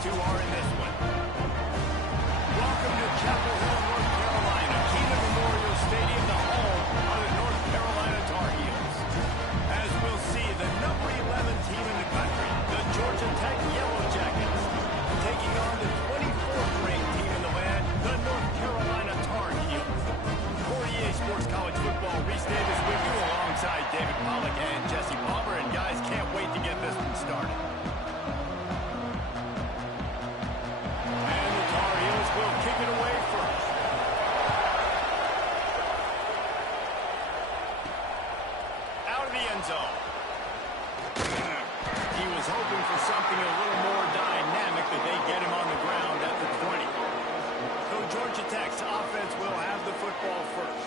two are in this one. Welcome to Chapel Hill, North Carolina, Keenan Memorial Stadium, the home of the North Carolina Tar Heels. As we'll see, the number 11 team in the country, the Georgia Tech Yellow Jackets, taking on the 24th ranked team in the land, the North Carolina Tar Heels. For EA Sports College Football, Reese Davis with you alongside David Pollack and Jesse Palmer, and guys, can't wait to get this one started. And the Tar Heels will kick it away first. Out of the end zone. He was hoping for something a little more dynamic, that they get him on the ground at the 20. So Georgia Tech's offense will have the football first.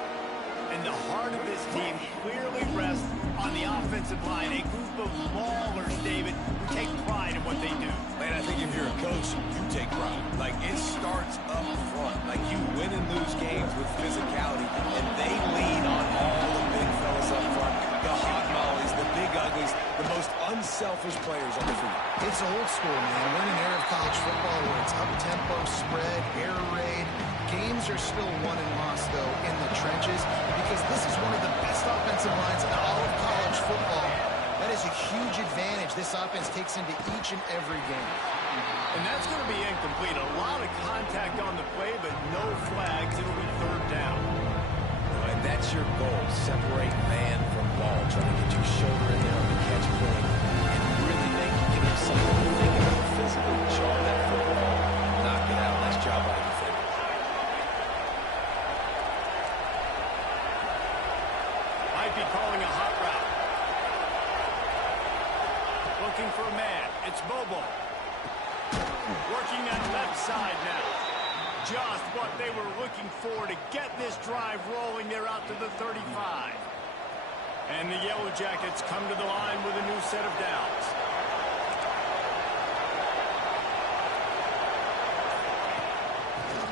And the heart of this team clearly rests on the offensive line, a group of maulers, David, who take pride in what they do. Man, I think if you're a coach, you take pride. Like, it starts up front. Like, you win and lose games with physicality, and they lean on all the big fellas up front. The hot mollies, the big uglies, the most unselfish players on the field. It's old school, man. We're in an era of college football where it's up-tempo, spread, air raid. Games are still won and lost, though, in the trenches, because this is one of the best offensive lines in all of college football. That is a huge advantage this offense takes into each and every game. And that's going to be incomplete. A lot of contact on the play, but no flags. It'll be third down. And that's your goal. Separate man from ball. Trying to get your shoulder in there on the catch point and really make you give him something to think about physically. Charge that football. Knock it out. Nice job by the defender. Might be calling a hot route. Looking for a man. It's Bobo. Working that left side now. Just what they were looking for to get this drive rolling. They're out to the 35. And the Yellow Jackets come to the line with a new set of downs.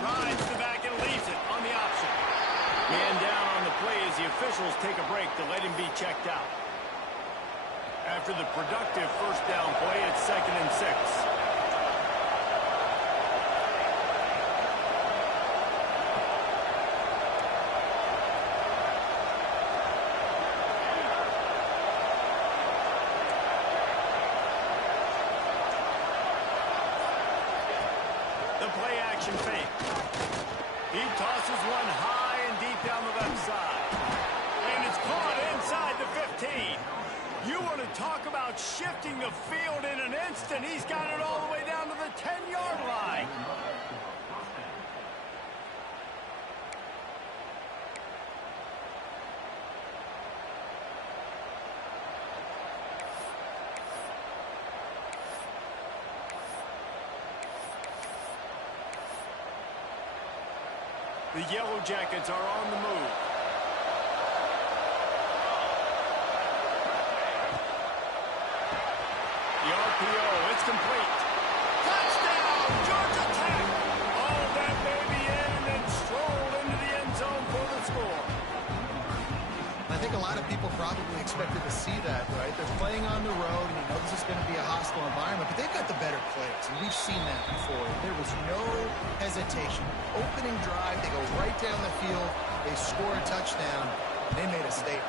Rides the back and leaves it on the option. Man down on the play as the officials take a break to let him be checked out. After the productive first down play, it's 2nd and 6. The play action fake. He tosses one high and deep down the left side. And it's caught inside the 15. You want to talk about shifting the field in an instant. He's got it all the way down to the 10-yard line. The Yellow Jackets are on the move. The RPO, it's complete. Touchdown, Georgia Tech! All that baby in and then strolled into the end zone for the score. I think a lot of people probably expected to see that, right? They're playing on the road, and you know this is going to be a hostile environment, but they've got the better players, and we've seen that before. There was no hesitation. Opening drive, they go right down the field, they score a touchdown, and they made a statement.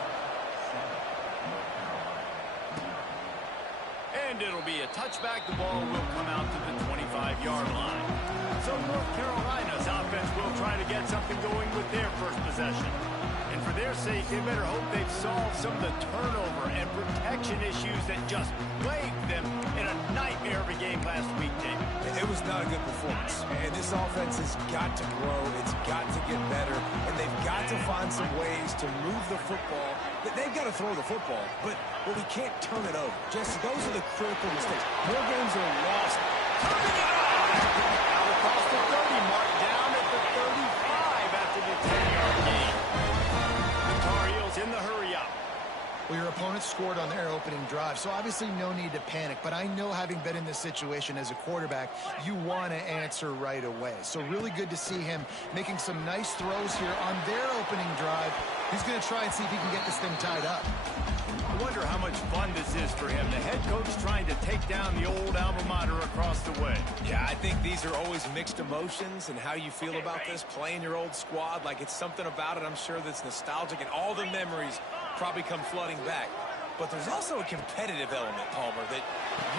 And it'll be a touchback. The ball will come out to the 25-yard line. So North Carolina's offense will try to get something going with their first possession. And for their sake, they better hope they've solved some of the turnover and protection issues that just plagued them in a nightmare of a game last week, David. It was not a good performance. And this offense has got to grow. It's got to get better. And they've got to find some ways to move the football. They've got to throw the football, but we can't turn it over. Just those are the critical mistakes. More games are lost. Turning it on! Out across the 30, marked down at the 35 after the 10-yard gain. The Tar Heels in the hurry-up. Well, your opponent scored on their opening drive, so obviously no need to panic. But I know, having been in this situation as a quarterback, you want to answer right away. So really good to see him making some nice throws here on their opening drive. He's going to try and see if he can get this thing tied up. wonder how much fun this is for him. The head coach trying to take down the old alma mater across the way. Yeah, I think these are always mixed emotions, and how you feel about this, playing your old squad. Like, it's something about it, I'm sure, that's nostalgic, and all the memories probably come flooding back. But there's also a competitive element, Palmer, that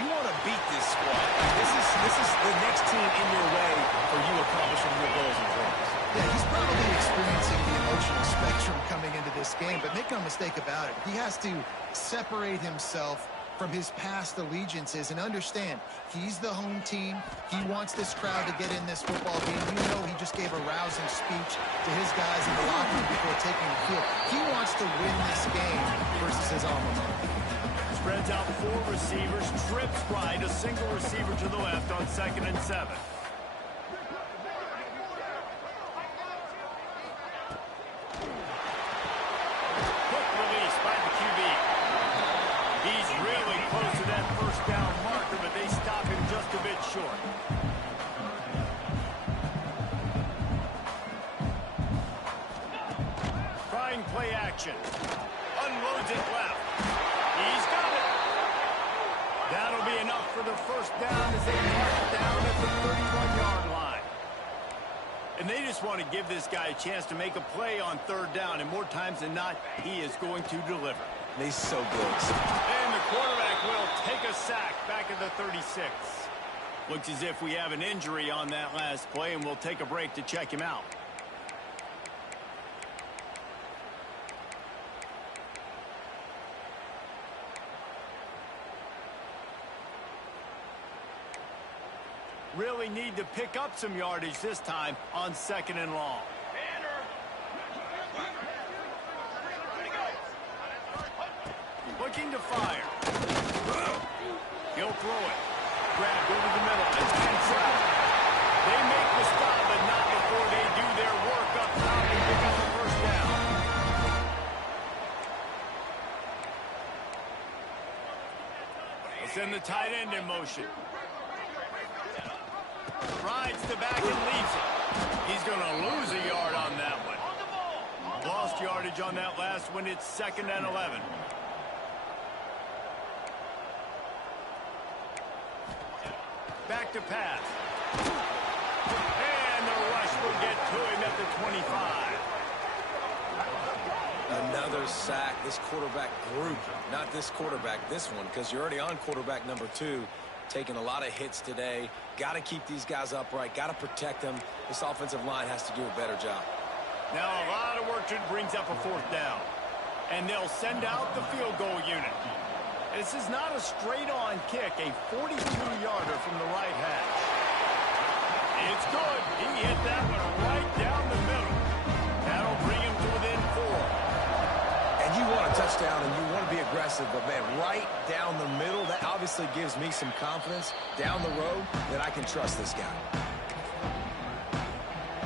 you want to beat this squad. Like, this is the next team in your way for you accomplishing your goals and dreams. Yeah, he's probably experiencing the emotional spectrum coming into this game, but make no mistake about it. He has to separate himself from his past allegiances and understand he's the home team. He wants this crowd to get in this football game. You know, he just gave a rousing speech to his guys in the locker room before taking the field. He wants to win this game versus his alma mater. Spreads out 4 receivers, trips right, a single receiver to the left on 2nd and 7. Quick release by the QB. He's really close to that first down marker, but they stop him just a bit short. Trying play action. Unloads it left. He's got it. That'll be enough for the first down as they mark it down at the 31-yard line. And they just want to give this guy a chance to make a play on 3rd down, and more times than not, he is going to deliver. He's so good. And the quarterback will take a sack back at the 36. Looks as if we have an injury on that last play, and we'll take a break to check him out. Really need to pick up some yardage this time on 2nd and long. Looking to fire. He'll throw it. Grabbed over the middle. And trap. They make the stop, but not before they do their work up top and pick up the first down. We'll send the tight end in motion. Rides the back and leaves it. He's going to lose a yard on that one. Lost yardage on that last one. It's 2nd and 11. Back to pass. And the rush will get to him at the 25. Another sack. This quarterback group, not this quarterback, this one, because you're already on quarterback number 2. Taking a lot of hits today. Got to keep these guys upright. Got to protect them. This offensive line has to do a better job. Now a lot of work brings up a 4th down. And they'll send out the field goal unit. This is not a straight-on kick. A 42-yarder from the right hash. It's good. He hit that one right down the middle. That'll bring him to within 4. And you want a touchdown and you want to be aggressive, but man, right down the middle, that obviously gives me some confidence down the road that I can trust this guy.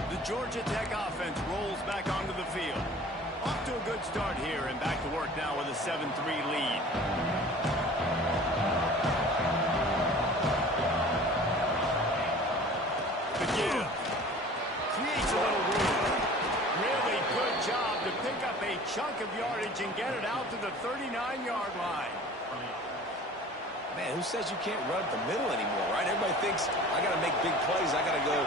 The Georgia Tech offense rolls back onto the field. Off to a good start here and back to work now with a 7-3 lead. The give. Creates a little room. Really good job to pick up a chunk of yardage and get it out to the 39-yard line. Man, who says you can't run up the middle anymore, right? Everybody thinks, I got to make big plays. I got to go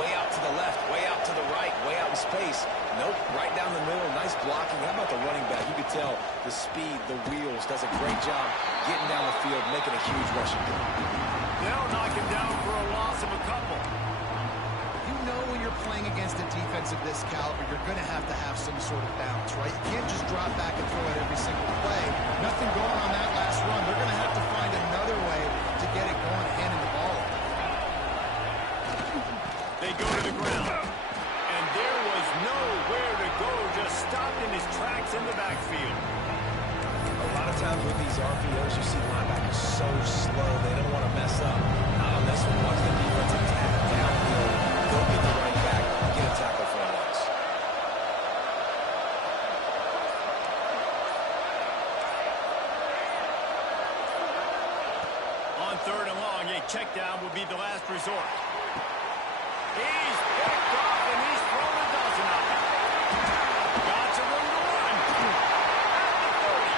way out to the left, way out to the right, way out in space. Nope, right down the middle. Nice blocking. How about the running back? You could tell the speed, the wheels, does a great job getting down the field, making a huge rushing play. They'll knock him down for a loss of a couple. You know when you're playing against a defense of this caliber, you're going to have some sort of balance, right? You can't just drop back and throw it every single play. Nothing going on that last run. They're going to have to find another way to get it going, handing the ball off. They go to the ground. And there was nowhere to go, just stopped in his tracks in the backfield. A lot of times with these RPOs, you see linebackers so slow, they don't want to mess up. Not on this one. Watch the defense attack downfield. Go get the running back, get a tackle for a loss. On 3rd and long, a check down would be the last resort. He's picked off and he's thrown a dozen of them. Got some room to run. At the 30.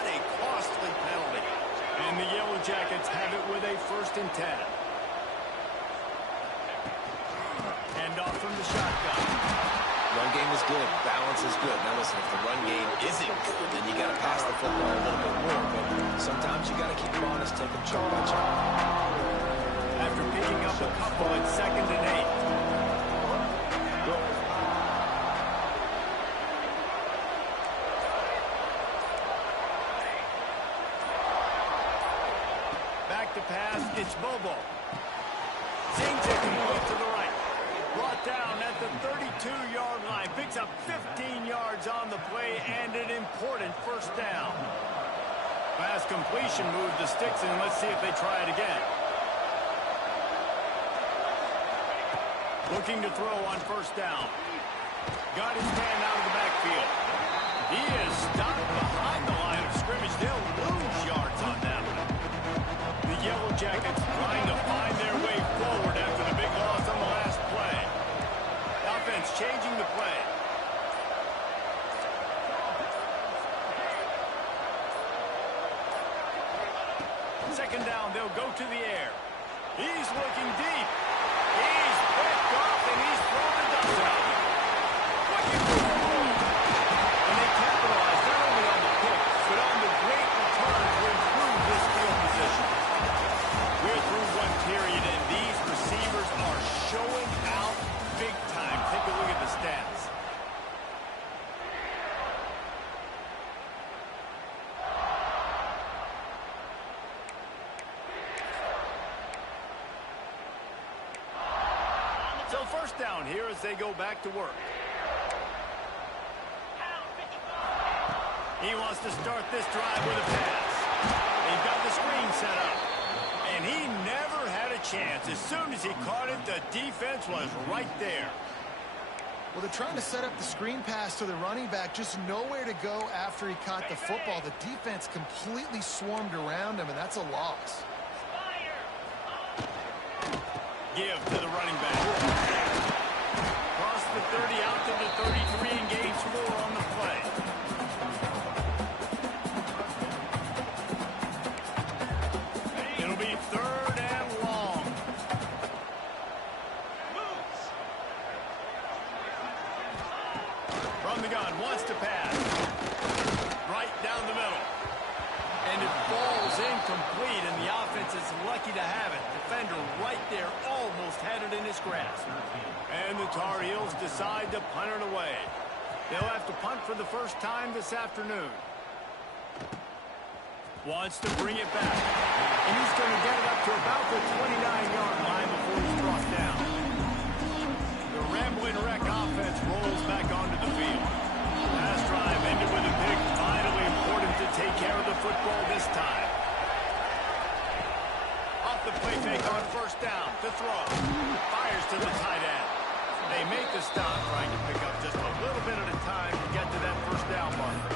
What a costly penalty. And the Yellow Jackets have it with a 1st and 10. Hand off from the shotgun. Run game is good. Balance is good. Now listen, if the run game isn't good, then you got to pass the football a little bit more. But sometimes you got to keep them honest, take them chunk by chunk. After picking up a couple at 2nd and 8. Back to pass, it's Bobo. Zings it complete to the right. Brought down at the 32-yard line. Picks up 15 yards on the play and an important 1st down. Pass completion moved the sticks in. Let's see if they try it again. Looking to throw on 1st down. Got his man out of the backfield. He is stopped behind the line of scrimmage. They'll lose yards on that one. The Yellow Jackets trying to find their way forward after the big loss on the last play. Offense changing the play. Second down, they'll go to the air. He's looking deep. He's picked off and he's thrown the dust out. Looking for the hole. And they capitalize not only on the pick, but on the great return to improve this field position. We're through one period, and these receivers are showing out big time. Take a look at the stats. So 1st down here as they go back to work. He wants to start this drive with a pass. They've got the screen set up. And he never had a chance. As soon as he caught it, the defense was right there. Well, they're trying to set up the screen pass to the running back, just nowhere to go after he caught the football. The defense completely swarmed around him, and that's a loss. Give to the running back. Cross the 30 out to the 33 and gains 4 on the play. It'll be 3rd and long. From the gun, wants to pass. Right down the middle. And it falls incomplete, and the offense is lucky to have it. Defender right there almost had it in his grasp. And the Tar Heels decide to punt it away. They'll have to punt for the 1st time this afternoon. Wants to bring it back. And he's going to get it up to about the 29-yard line before he's brought down. The Ramblin' Wreck offense rolls back onto the field. Pass drive ended with a pick. Vitally important to take care of the football this time. Off the play fake on 1st down to throw. Fires to the tight end. They make the stop, trying to pick up just a little bit at a time to get to that 1st down marker.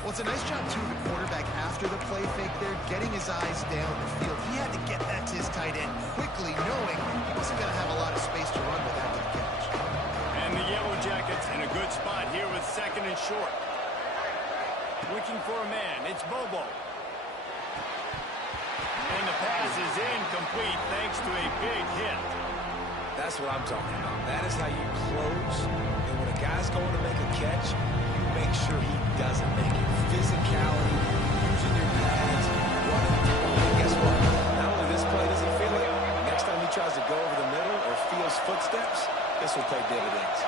Well, it's a nice job, too, of the quarterback after the play fake there, getting his eyes down the field. He had to get that to his tight end quickly, knowing he wasn't going to have a lot of space to run with after the catch. And the Yellow Jackets in a good spot here with 2nd and short. Looking for a man. It's Bobo. And the pass is incomplete thanks to a big hit. That's what I'm talking about. That is how you close. And when a guy's going to make a catch, you make sure he doesn't make it. Physicality, using your pads, running. And guess what? Not only this play does he feel it, next time he tries to go over the middle or feels footsteps, this will pay dividends.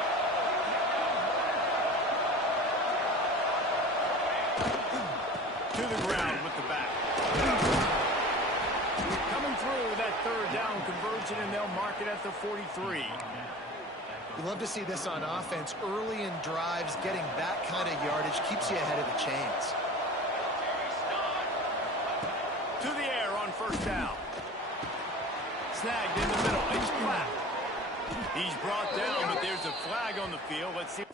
To the ground with the back. Coming through that 3rd down conversion, and they'll mark it at the 43. You love to see this on offense. Early in drives, getting that kind of yardage keeps you ahead of the chains. To the air on 1st down. Snagged in the middle. It's flat. He's brought down, but there's a flag on the field. Let's see.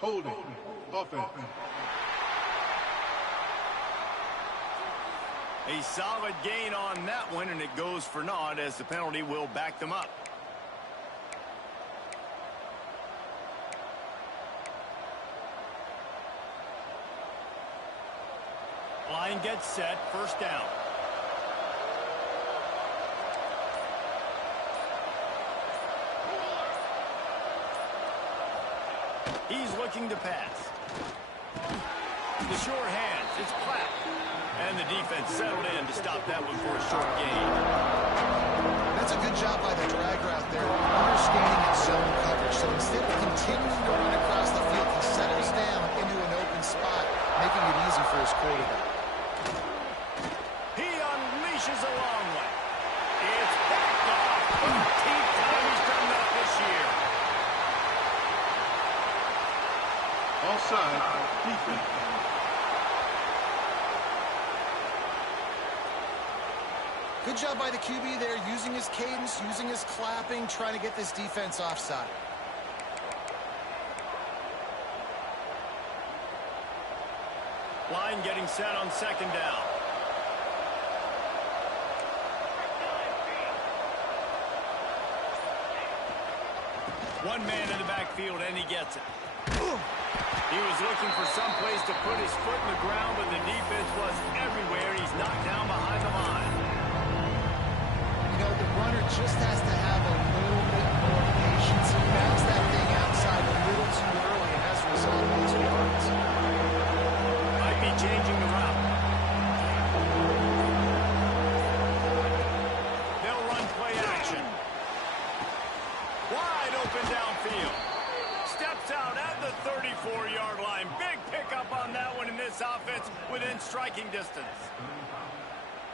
Holding. Offense. A solid gain on that one, and it goes for naught as the penalty will back them up. Line gets set, first down. He's looking to pass. The short hands, it's Clapp. And the defense settled in to stop that one for a short gain. That's a good job by the drag route there, understanding its zone coverage. So instead of continuing to run across the field, he settles down into an open spot, making it easy for his quarterback. He unleashes a long one. It's backed off. 13th time he's done that this year. Offside. Defense. Good job by the QB there, using his cadence, using his clapping, trying to get this defense offside. Line getting set on second down. One man in the backfield, and he gets it. He was looking for some place to put his foot in the ground, but the defense was everywhere. He's knocked down behind the line. You know, the runner just has to have a little bit more patience. He bounced that thing outside a little too early, and as a result, those yards. Might be changing the route. They'll run play action. Wide open downfield. Steps out at the 34-yard line. Big pickup on that one in this offense within striking distance.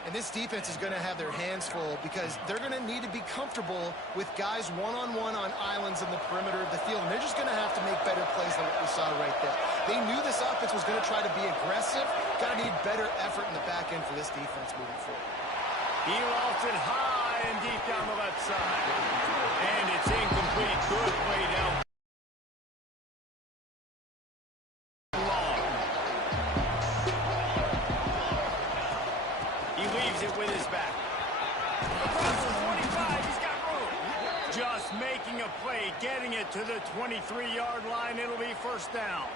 And this defense is going to have their hands full because they're going to need to be comfortable with guys one-on-one on islands in the perimeter of the field. And they're just going to have to make better plays than what we saw right there. They knew this offense was going to try to be aggressive. Got to need better effort in the back end for this defense moving forward. He lofts it high and deep down the left side. And it's incomplete. Good play down. With his back. Across the 25, he's got room. Just making a play, getting it to the 23-yard line. It'll be first down.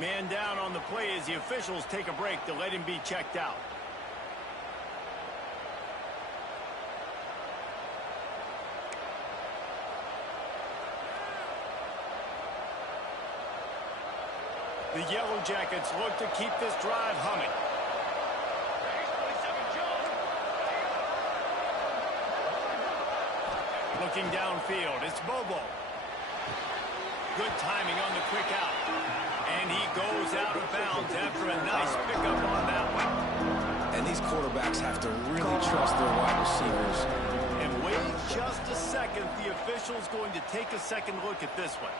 Man down on the play as the officials take a break to let him be checked out. The Yellow Jackets look to keep this drive humming. Looking downfield, it's Bobo. Good timing on the quick out. And he goes out of bounds after a nice pickup on that one. And these quarterbacks have to really trust their wide receivers. And wait just a second. The official's going to take a second look at this one.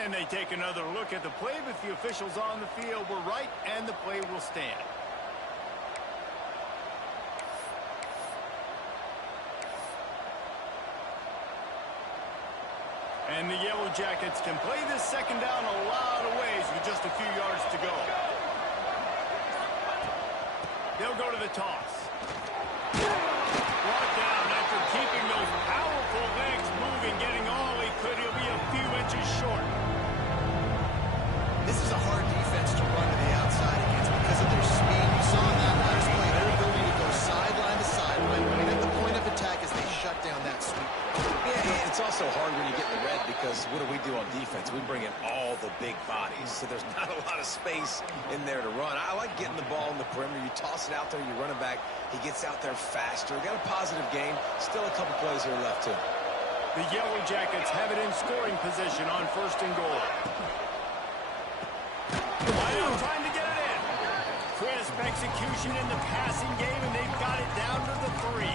And they take another look at the play, but the officials on the field were right, and the play will stand. And the Yellow Jackets can play this second down a lot of ways with just a few yards to go. They'll go to the toss. Brought down after keeping those powerful legs moving, getting all he could. He'll be a few inches short. This is a hard defense to run to the outside against because of their speed. You saw in that last play their ability to go sideline to sideline, right at the point of attack as they shut down that sweep. Yeah, and it's also hard when you get in the red because what do on defense? We bring in all the big bodies, so there's not a lot of space in there to run. I like getting the ball in the perimeter. You toss it out there, you run it back. He gets out there faster. Got a positive game. Still a couple plays here left, too. The Yellow Jackets have it in scoring position on first and goal. Wow, trying to get it in. Crisp execution in the passing game, and they've got it down to the 3.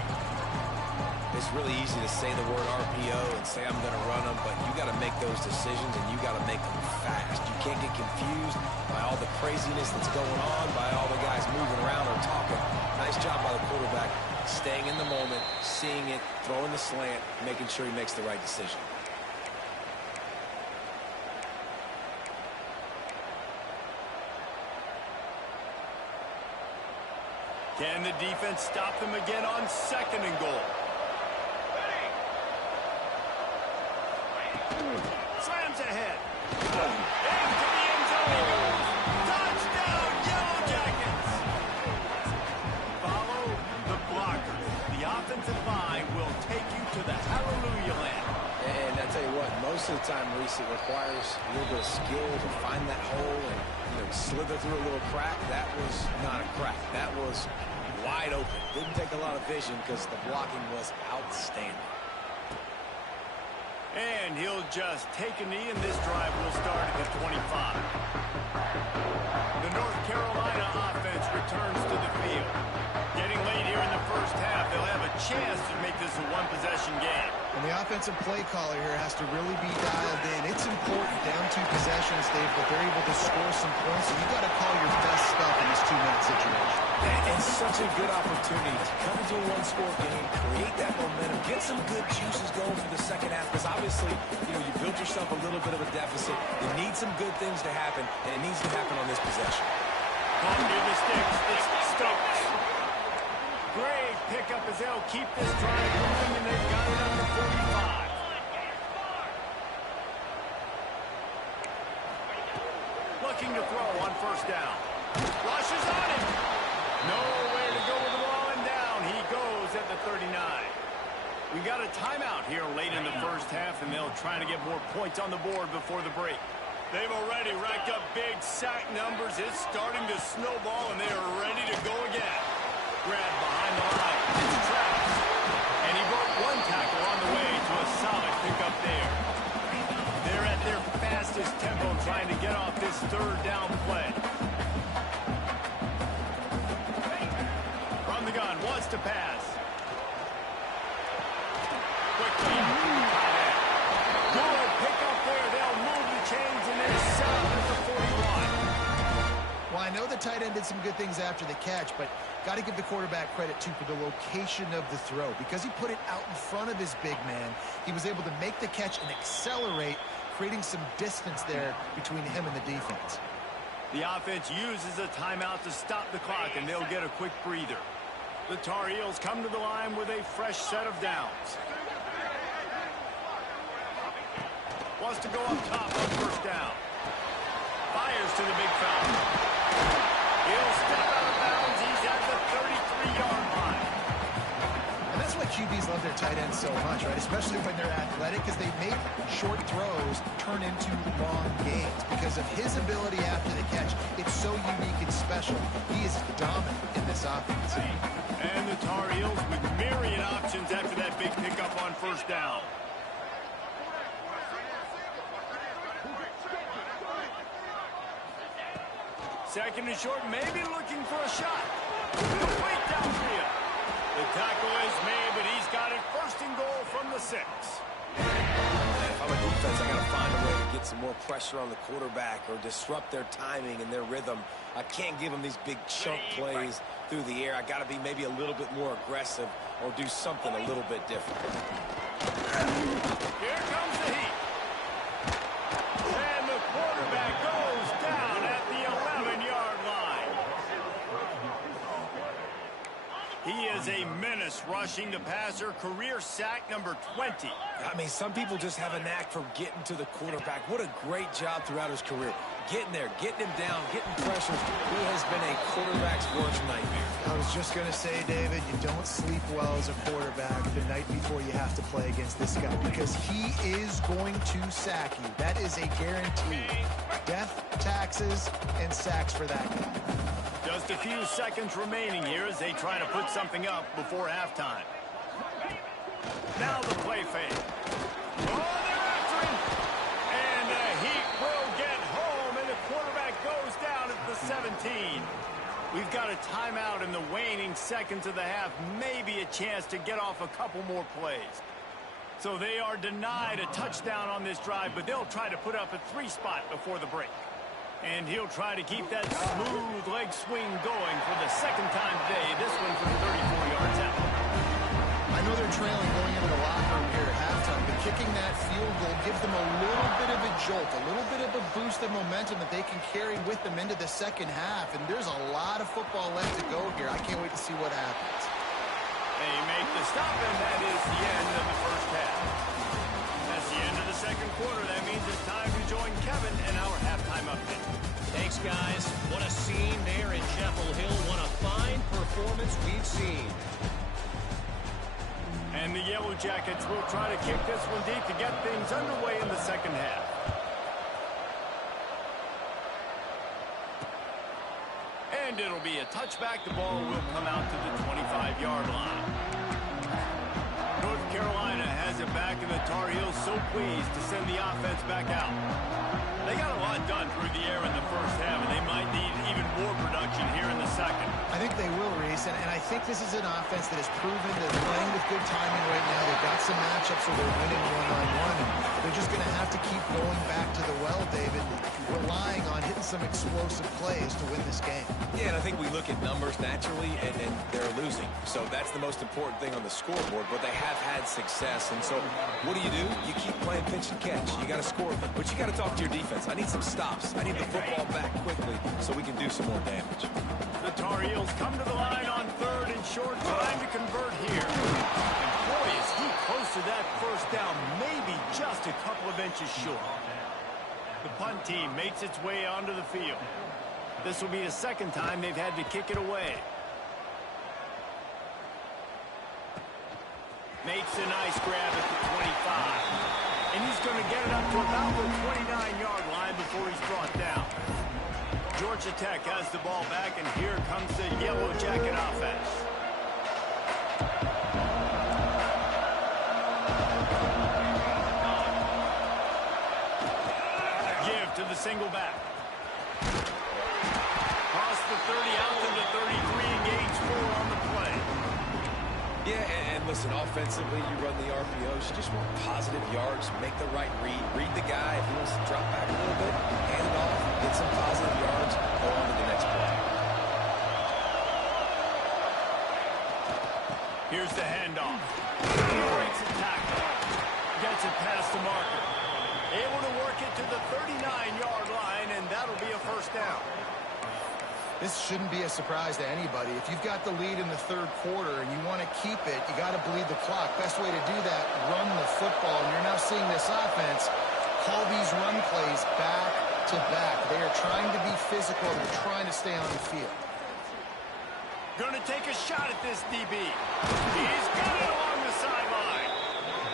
It's really easy to say the word RPO and say I'm going to run them, but you got to make those decisions and you got to make them fast. You can't get confused by all the craziness that's going on, by all the guys moving around or talking. Nice job by the quarterback, staying in the moment, seeing it, throwing the slant, making sure he makes the right decision. Can the defense stop them again on 2nd and goal? Slams ahead. Into the end zone. Touchdown, Yellow Jackets. Follow the blocker. The offensive line will take you to the hallelujah land. And I tell you what, most of the time, Reese, it requires a little bit of skill to find that hole and slither through a little crack. That was not a crack. That was wide open. Didn't take a lot of vision because the blocking was outstanding. And he'll just take a knee, and this drive will start at the 25. The North Carolina offense returns to the field. Getting late here in the first half, they'll have a chance to make this a one-possession game. And the offensive play caller here has to really be dialed in. It's important down 2 possessions, Dave, but they're able to score some points. So you got to call your best stuff in this 2-minute situation. And such a good opportunity to come into a one-score game, create that momentum, get some good juices going for the second half, because obviously, you built yourself a little bit of a deficit. You need some good things to happen, and it needs to happen on this possession. Ball near the sticks. It's Stokes. Great pickup as they'll keep this drive moving, and they've got it up to 45. Looking to throw on 1st down. Rushes on him. Nowhere to go with the ball, and down he goes at the 39. We got a timeout here late in the first half, and they'll try to get more points on the board before the break. They've already racked up big sack numbers. It's starting to snowball, and they are ready to go again. Grab behind the line. It's Travis. And he broke 1 tackle on the way to a solid pickup there. They're at their fastest tempo trying to get off this 3rd down play. From the gun, wants to pass. Quickly. Good pickup there. They'll move the chains, and they're set up at the 41. Well, I know the tight end did some good things after the catch, but got to give the quarterback credit, too, for the location of the throw. Because he put it out in front of his big man, he was able to make the catch and accelerate, creating some distance there between him and the defense. The offense uses a timeout to stop the clock, and they'll get a quick breather. The Tar Heels come to the line with a fresh set of downs. Wants to go up top on 1st down. Fires to the big fella. He'll step out of bounds. He's at the 33-yard line. And that's why QBs love their tight ends so much, right? Especially when they're athletic, because they make short throws turn into long gains. Because of his ability after the catch, it's so unique and special. He is dominant in this offense. And the Tar Heels with myriad options after that big pickup on 1st down. Second and short, maybe looking for a shot. Complete downfield. The tackle is made, but he's got it 1st and goal from the 6. If I'm a defense, I got to find a way to get some more pressure on the quarterback or disrupt their timing and their rhythm. I can't give them these big chunk plays through the air. I got to be maybe a little bit more aggressive or do something a little bit different. Here comes the heat. And the quarterback goes down at the 11-yard line. He is a menace rushing the passer. Career sack number 20. I mean, some people just have a knack for getting to the quarterback. What a great job throughout his career. Getting there, getting him down, getting pressures. He has been a quarterback's worst nightmare. I was just going to say, David, you don't sleep well as a quarterback the night before you have to play against this guy because he is going to sack you. That is a guarantee. Death, taxes, and sacks for that guy. Just a few seconds remaining here as they try to put something up before halftime. Now the play fake. Oh, they're after him. And the Heat will get home, and the quarterback goes down at the 17. We've got a timeout in the waning seconds of the half. Maybe a chance to get off a couple more plays. So they are denied a touchdown on this drive, but they'll try to put up a 3-spot before the break. And he'll try to keep that smooth leg swing going for the second time today. This one from 34 yards out. I know they're trailing going into the locker room here at halftime, but kicking that field goal gives them a little bit of a jolt, a little bit of a boost of momentum that they can carry with them into the second half. And there's a lot of football left to go here. I can't wait to see what happens. They make the stop, and that is the end of the first half. That's the end of the second quarter. That means it's time to join Kevin and our halftime update. Thanks, guys. What a scene there in Chapel Hill. What a fine performance we've seen. And the Yellow Jackets will try to kick this one deep to get things underway in the second half. And it'll be a touchback. The ball will come out to the 25-yard line. North Carolina has it back, and the Tar Heels so pleased to send the offense back out. They got a lot done through the air in the first half, and they might need even more production here in the second. I think they will, Reese, and I think this is an offense that has proven they're playing with good timing right now. They've got some matchups where they're winning one-on-one, and they're just going to have to keep going back to the well, David, relying on hitting some explosive plays to win this game. Yeah, and I think we look at numbers naturally, and they're losing. So that's the most important thing on the scoreboard, but they have had success. And so what do? You keep playing pitch and catch. You got to score, but you got to talk to your defense. I need some stops. I need the football back quickly so we can do some more damage. The Tar Heels come to the line on third and short. Time to convert here. And boy, is he close to that first down. Maybe just a couple of inches short. The punt team makes its way onto the field. This will be the second time they've had to kick it away. Makes a nice grab at the 25. And he's going to get it up to about the 29-yard line before he's brought down. Georgia Tech has the ball back, and here comes the Yellow Jacket offense. Give to the single back. Cross the 30 out to the 33, engage 4 on the play. Yeah, and listen, offensively, you run the RPOs. You just want positive yards, make the right read. Read the guy. If he wants to drop back a little bit, hand it off, get some positive yards, go on to the next play. Here's the handoff. He breaks a tackle. Gets it past the marker. Able to work it to the 39-yard line, and that'll be a first down. This shouldn't be a surprise to anybody. If you've got the lead in the third quarter and you want to keep it, you got to bleed the clock. Best way to do that, run the football. And you're now seeing this offense call these run plays back to back. They are trying to be physical. They're trying to stay on the field. Going to take a shot at this DB. He's got it along the sideline.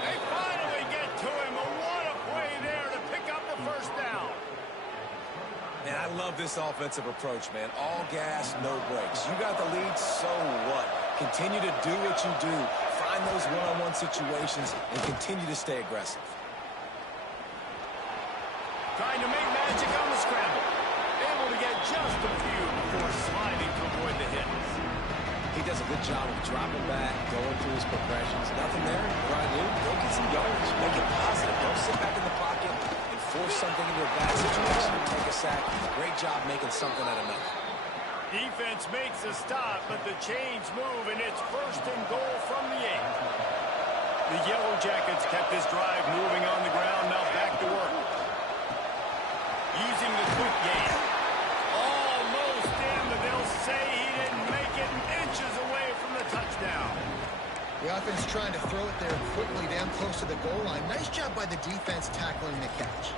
They finally get to him. A what a play there to pick up the first down. Man, I love this offensive approach, man. All gas, no brakes. You got the lead, so what? Continue to do what you do. Find those one-on-one situations and continue to stay aggressive. Trying to make magic on the scramble. Able to get just a few before sliding to avoid the hits. He does a good job of dropping back, going through his progressions. Nothing there. What I do, go get some yards. Make it positive. Don't sit back in the pocket and force something into a bad situation and take a sack. Great job making something out of nothing. Defense makes a stop, but the chains move, and it's first and goal from the 8. The Yellow Jackets kept this drive moving on the ground. Now back to work. Using the quick game. Almost in, but they'll say he didn't make it, inches away from the touchdown. The offense trying to throw it there quickly down close to the goal line. Nice job by the defense tackling the catch.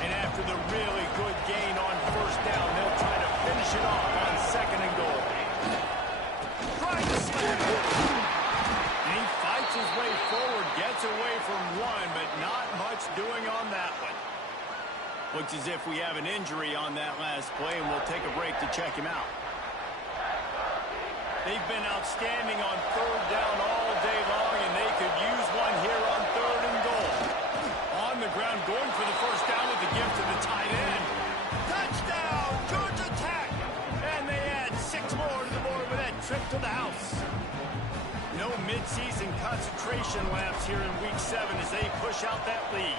And after the really good gain on first down, they'll try to finish it off on second and goal. Trying to slip it. And he fights his way forward, gets away from one, but not much doing on that one. Looks as if we have an injury on that last play, and we'll take a break to check him out. They've been outstanding on third down all day long, and they could use one here on third and goal. On the ground, going for the first down with the possession laps here in Week 7 as they push out that lead.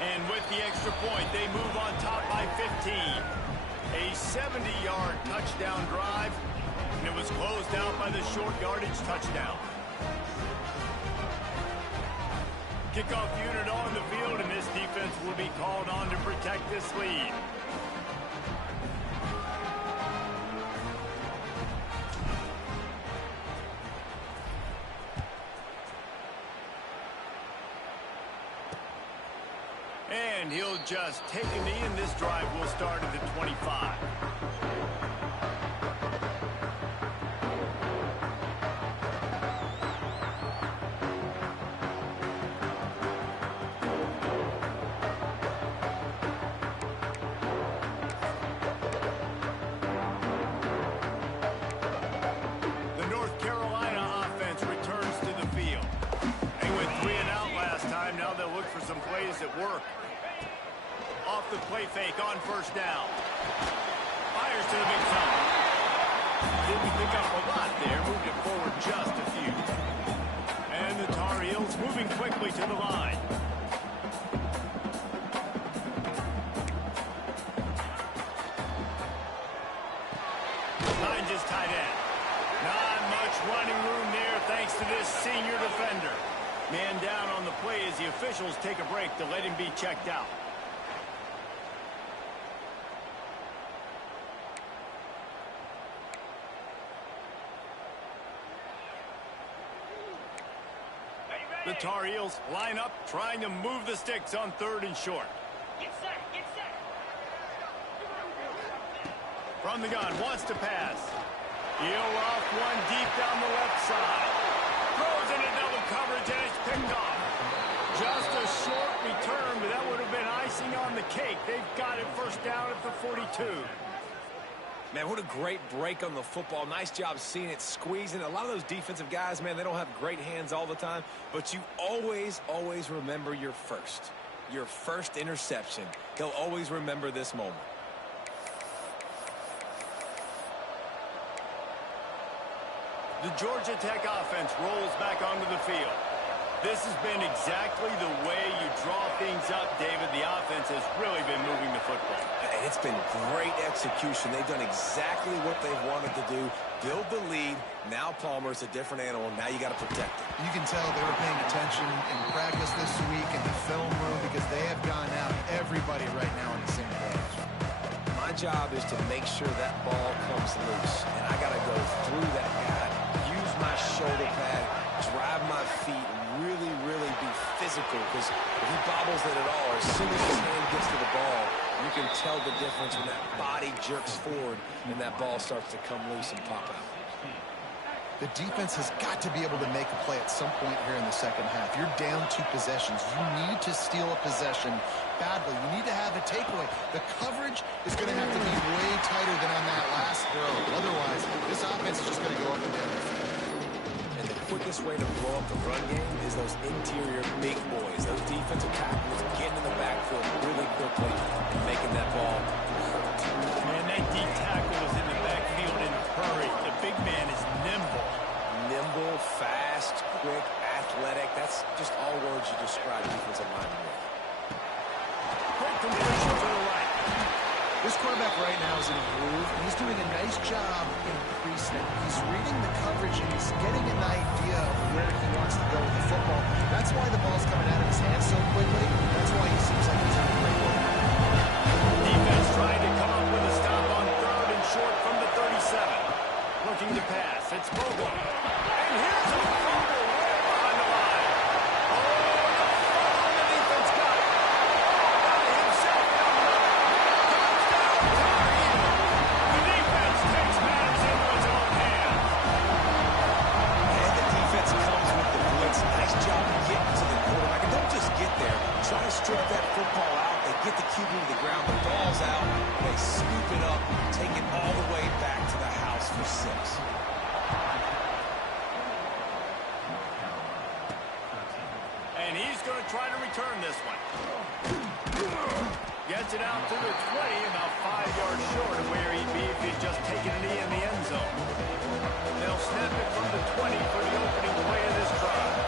And with the extra point, they move on top by 15. A 70-yard touchdown drive, and it was closed out by the short yardage touchdown. Kickoff unit on the field, and this defense will be called on to protect this lead. And he'll just take a knee, and this drive will start at the 25. The North Carolina offense returns to the field. They went 3 and out last time. Now they'll look for some plays that work. Off the play fake on first down. Fires to the big fella. Didn't pick up a lot there. Moved it forward just a few. And the Tar Heels moving quickly to the line. Finds his tight end. Not much running room there thanks to this senior defender. Man down on the play as the officials take a break to let him be checked out. The Tar Heels line up, trying to move the sticks on 3rd and short. Get set, get set. From the gun, wants to pass. He'll off one deep down the left side. Throws into double coverage, and it's picked off. Just a short return, but that would have been icing on the cake. They've got it first down at the 42. Man, what a great break on the football. Nice job seeing it squeezing. A lot of those defensive guys, man, they don't have great hands all the time, but you always, always remember your first interception. He'll always remember this moment. The Georgia Tech offense rolls back onto the field. This has been exactly the way you draw things up, David. The offense has really been moving the football. And it's been great execution. They've done exactly what they've wanted to do. Build the lead. Now Palmer's a different animal. Now you got to protect it. You can tell they were paying attention in practice this week in the film room because they have gone out everybody right now on the same page. My job is to make sure that ball comes loose. And I got to go through that guy, use my shoulder pad, drive my feet, really, really be physical, because if he bobbles it at all, as soon as his hand gets to the ball, you can tell the difference when that body jerks forward and that ball starts to come loose and pop out. The defense has got to be able to make a play at some point here in the second half. You're down 2 possessions. You need to steal a possession badly. You need to have a takeaway. The coverage is going to have to be way tighter than on that last throw. Otherwise, this offense is just going to go up and down the field. And the quickest way to blow up the run game is those interior big boys, those defensive tackles getting in the backfield really quickly and making that ball hurt. Man, that deep tackle was in the backfield in a hurry. The big man is nimble. Nimble, fast, quick, athletic. That's just all words you describe defensive linemen with. Quick completion to the right. This quarterback right now is in a groove, and he's doing a nice job in pre-snap. He's reading the coverage, and he's getting an idea of where he wants to go with the football. That's why the ball's coming out of his hands so quickly. That's why he seems like he's in a great way. Defense trying to come up with a stop on 3rd and short from the 37. Looking to pass. It's Bogle. And here's a fumble on the line. Oh, the fumble, the defense got it. Got himself down the line. Touchdown, Tar Heels. The defense takes matters into its own hands. And the defense comes with the blitz. Nice job getting to the quarterback. And don't just get there. Try to strip that football out. They get the QB to the ground. The ball's out. They scoop it up, take it all the way back to the house for 6. And he's going to try to return this one. Gets it out to the 20, about 5 yards short of where he'd be if he'd just taken a knee in the end zone. They'll snap it from the 20 for the opening play of this drive.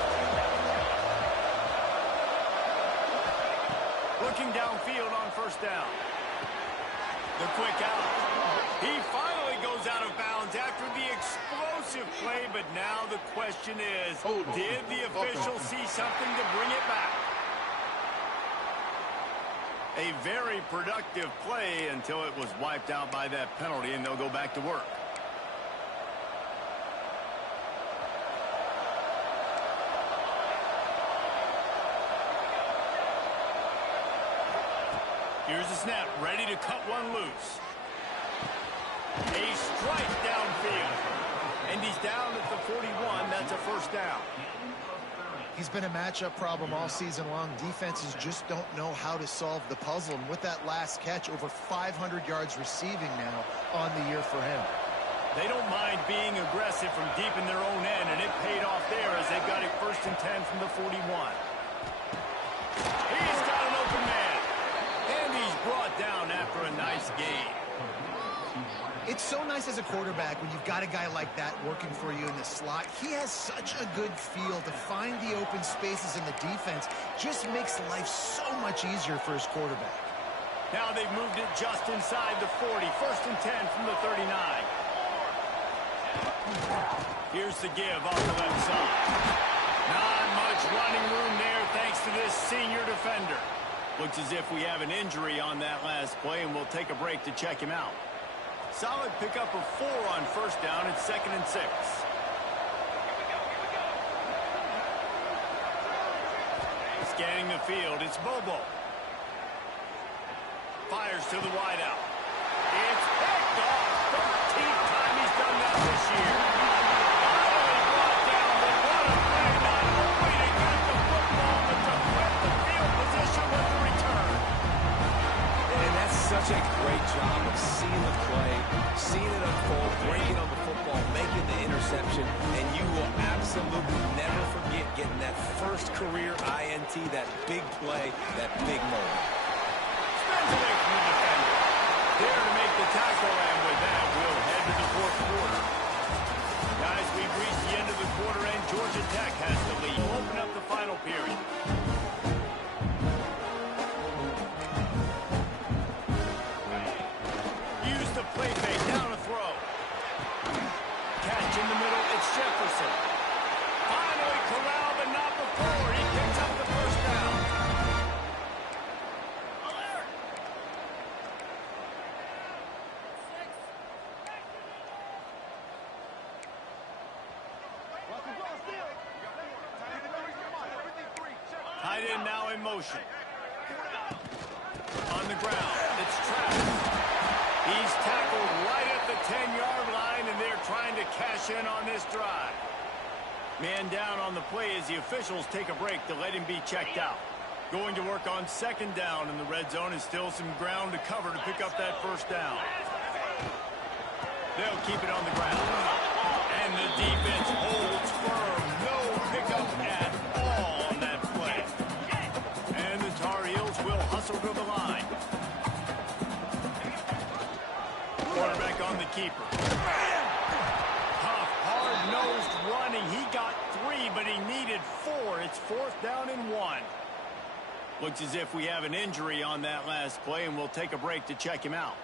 looking downfield on first down. The quick out. He finally goes out of bounds after the explosive play, but now the question is, did the official see something to bring it back? A very productive play until it was wiped out by that penalty, and they'll go back to work. Here's the snap, ready to cut one loose. A strike downfield. And he's down at the 41. That's a first down. He's been a matchup problem all season long. Defenses just don't know how to solve the puzzle. And with that last catch, over 500 yards receiving now on the year for him. They don't mind being aggressive from deep in their own end, and it paid off there as they got it 1st and 10 from the 41. He's got an open man. And he's brought down after a nice game. It's so nice as a quarterback when you've got a guy like that working for you in the slot. He has such a good feel to find the open spaces in the defense. Just makes life so much easier for his quarterback. Now they've moved it just inside the 40. 1st and 10 from the 39. Here's the give off the left side. Not much running room there thanks to this senior defender. Looks as if we have an injury on that last play, and we'll take a break to check him out. Solid pickup of 4 on first down. It's 2nd and 6. Scanning the field, it's Bobo. Fires to the wideout. It's picked off. 13th time he's done that this year. Finally brought down, but what a play, not only to get the football, but to flip the field position with the return. And that's such a great job of seeing the play, seeing it unfold, breaking on the football, making the interception, and you will absolutely never forget getting that first career INT, that big play, that big moment. Spins away from the defender. There to make the tackle, and with that, we'll head to the 4th quarter. Guys, we've reached the end of the quarter, and Georgia Tech has the lead. We'll open up the final period. Play fake, down a throw. Catch in the middle, it's Jefferson. Finally corralled, but not before. He picks up the first down. Tight end now in motion. On the ground, it's Travis. He's tackled right at the 10-yard line, and they're trying to cash in on this drive. Man down on the play as the officials take a break to let him be checked out. Going to work on 2nd down in the red zone, and still some ground to cover to pick up that first down. They'll keep it on the ground. And the defense holds firm. No pickup at all on that play. And the Tar Heels will hustle to the line. Quarterback on the keeper. Tough, hard-nosed running. He got 3, but he needed 4. It's 4th down and 1. Looks as if we have an injury on that last play, and we'll take a break to check him out.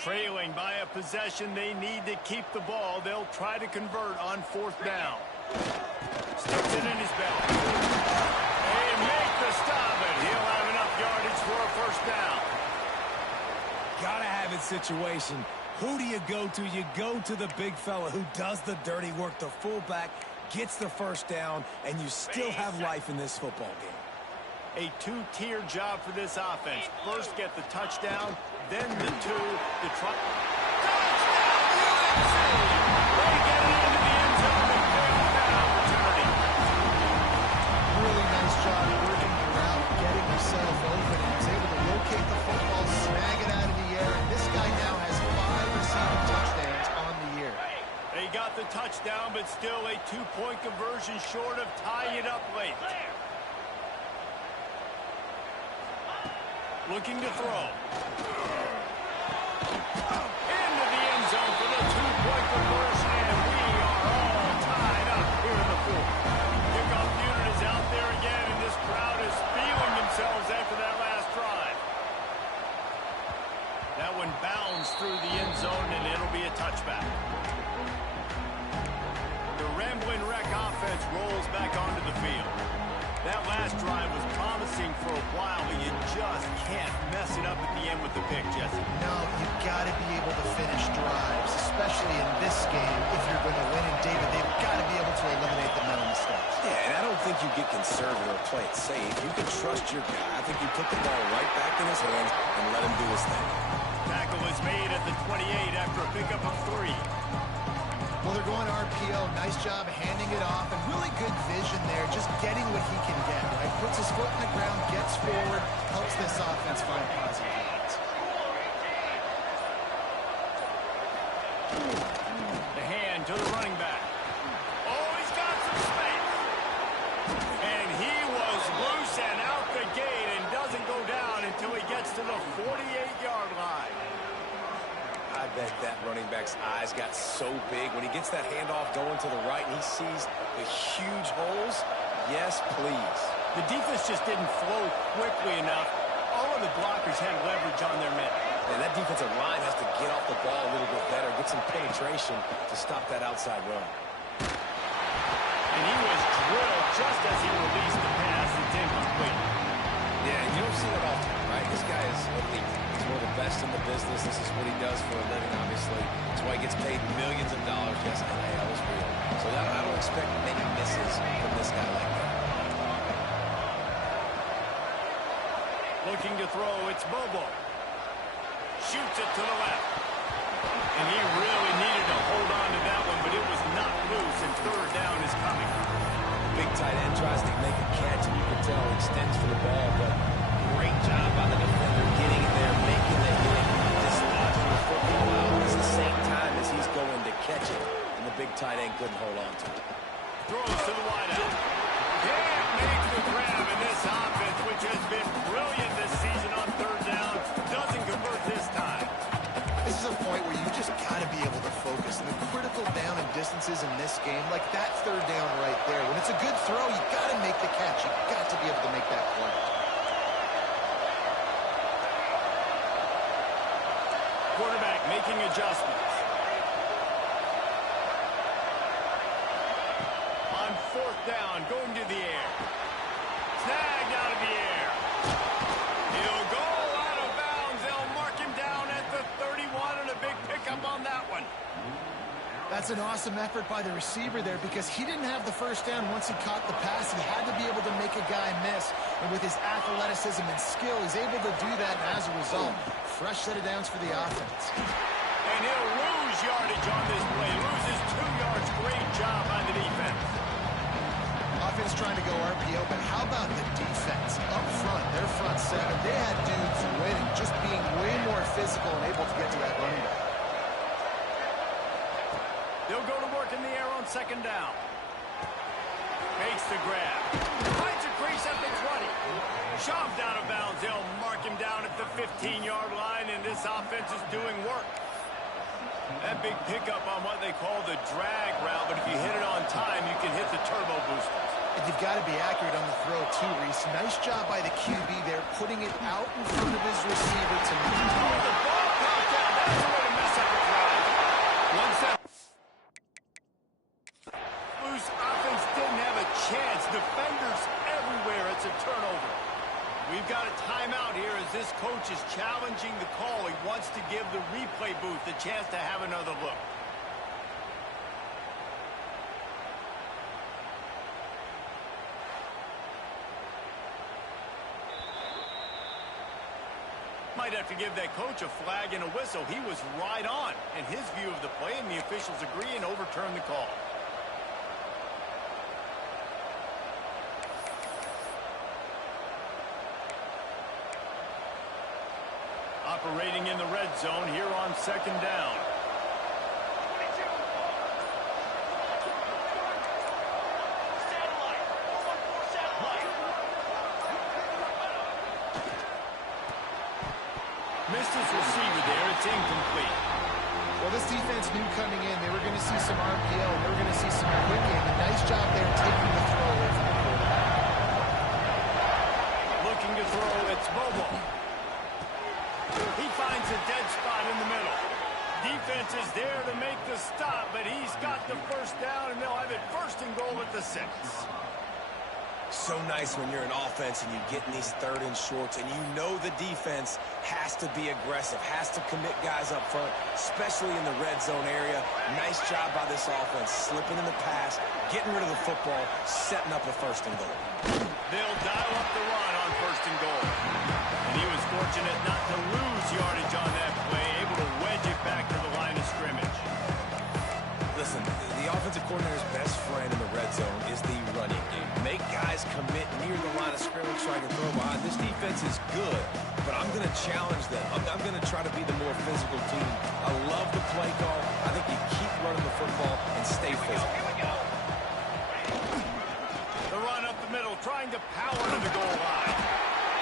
Trailing by a possession, they need to keep the ball. They'll try to convert on 4th down. Sticks it in his belt. They make the stop, and he'll have enough yardage for a first down. Gotta have it situation. Who do you go to? You go to the big fella who does the dirty work. The fullback gets the first down, and you still have life in this football game. A 2-tier job for this offense. First get the touchdown, then the 2 to try. Touchdown, UNC! They get it into the end zone and fail that opportunity. Really nice job working the route, getting himself open, and was able to locate the football, snag it out of the air, and this guy now has 5 receiving touchdowns on the year. They got the touchdown, but still a 2-point conversion short of tying it up late. Looking to throw. Into the end zone for the That one bounds through the end zone, and it'll be a touchback. The Ramblin' Wreck offense rolls back onto the field. That last drive was promising for a while, but you just can't mess it up at the end with the pick, Jesse. No, you've got to be able to finish drives, especially in this game if you're going to win. And, David, they've got to be able to eliminate the mental mistakes. Yeah, and I don't think you get conservative or play it safe. You can trust your guy. I think you put the ball right back in his hands and let him do his thing. Tackle is made at the 28 after a pickup of 3. Well, they're going RPO. Nice job handing it off, and really good vision there, just getting what he can get, right? Puts his foot in the ground, gets forward, helps this offense find positive yards. The hand to the running back. Oh, he's got some space. And he was loose and out the gate and doesn't go down until he gets to the 48-yard line. I bet that running back's eyes got so big when he gets that handoff going to the right and he sees the huge holes. Yes, please. The defense just didn't flow quickly enough. All of the blockers had leverage on their men. And that defensive line has to get off the ball a little bit better, get some penetration to stop that outside run. And he was drilled just as he released the pass. It's incomplete. Yeah, and you don't see that often, right? This guy is elite. He's one of the best in the business. This is what he does for a living, obviously. That's why he gets paid millions of dollars. Yes, NIL is real. So I don't expect many misses from this guy like that. Looking to throw, it's Bobo. Shoots it to the left. And he really needed to hold on to that one, but it was not loose, and third down is coming. Big tight end tries to make a catch, and you can tell he extends for the ball, but great job by the defender getting in there, making the hit, dislodging the football out at the same time as he's going to catch it, and the big tight end couldn't hold on to it. Throws to the wideout. Can't make the grab in this offense, which has been brilliant this season on third down. Doesn't convert this time. This is a point where you just got to be able to focus. The critical down and distances in this game, like that third down right there. When it's a good throw, you got to make the catch. You got to be able to make that play. Quarterback making adjustments. On fourth down, going to the air. Snagged out of the air. He'll go out of bounds. They'll mark him down at the 31, and a big pickup on that one. That's an awesome effort by the receiver there because he didn't have the first down once he caught the pass. He had to be able to make a guy miss. And with his athleticism and skill, he's able to do that. And as a result, fresh set of downs for the offense. And he'll lose yardage on this play. Loses 2 yards. Great job by the defense. Offense trying to go RPO, but how about the defense up front? Their front seven, they had dudes winning, just being way more physical and able to get to that running back. They'll go to work in the air on second down. Makes the grab. Finds a crease at the 20. Shoved out of bounds. They'll mark him down at the 15-yard line, and this offense is doing work. That big pickup on what they call the drag route, but if you hit it on time, you can hit the turbo boosters. And you've got to be accurate on the throw, too, Reese. Nice job by the QB there, putting it out in front of his receiver to meet. Oh, the ball popped out. That's the way to mess up a drive. One step. Loose offense didn't have a chance. Defenders everywhere. It's a turnover. We've got a timeout here as this coach is challenging the call. He wants to give the replay booth the chance to have another look. Might have to give that coach a flag and a whistle. He was right on in his view of the play, and the officials agree and overturn the call. Operating in the red zone here on second down. Missed his receiver there. It's incomplete. Well, this defense knew coming in they were going to see some RPO, and they were going to see some quick game. A nice job there taking the throw away from the quarterback. Looking to throw, it's Bobo. He finds a dead Defense is there to make the stop, but he's got the first down, and they'll have it 1st and goal at the 6. So nice when you're an offense and you get in these 3rd and shorts, and you know the defense has to be aggressive, has to commit guys up front, especially in the red zone area. Nice job by this offense, slipping in the pass, getting rid of the football, setting up a 1st and goal. They'll dial up the run on 1st and goal. And he was fortunate not to lose yardage on that play, able to wedge it back to the line of scrimmage. Listen, the offensive coordinator's best friend in the red zone is the running game. Make guys commit near the line of scrimmage so I can throw behind. This defense is good, but I'm going to challenge them. I'm going to try to be the more physical team. I love the play call. I think you keep running the football and stay physical. Here we go. The run up the middle, trying to power to the goal line.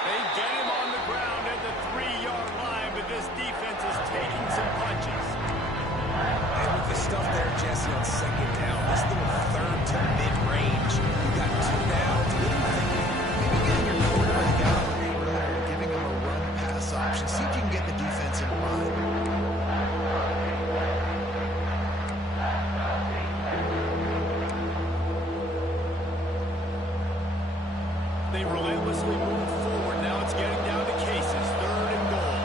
They get him on the ground at the 3-yard line, but this defense is taking some punches. And with the stuff there, Jesse, on 2nd down, this little 3rd to mid-range, you got 2 downs. What do you think? Maybe getting your quarterback out earlier, giving him a run-pass option. See if you can get the defense in line. They relentlessly move forward. Now it's getting down to Cases. 3rd and goal.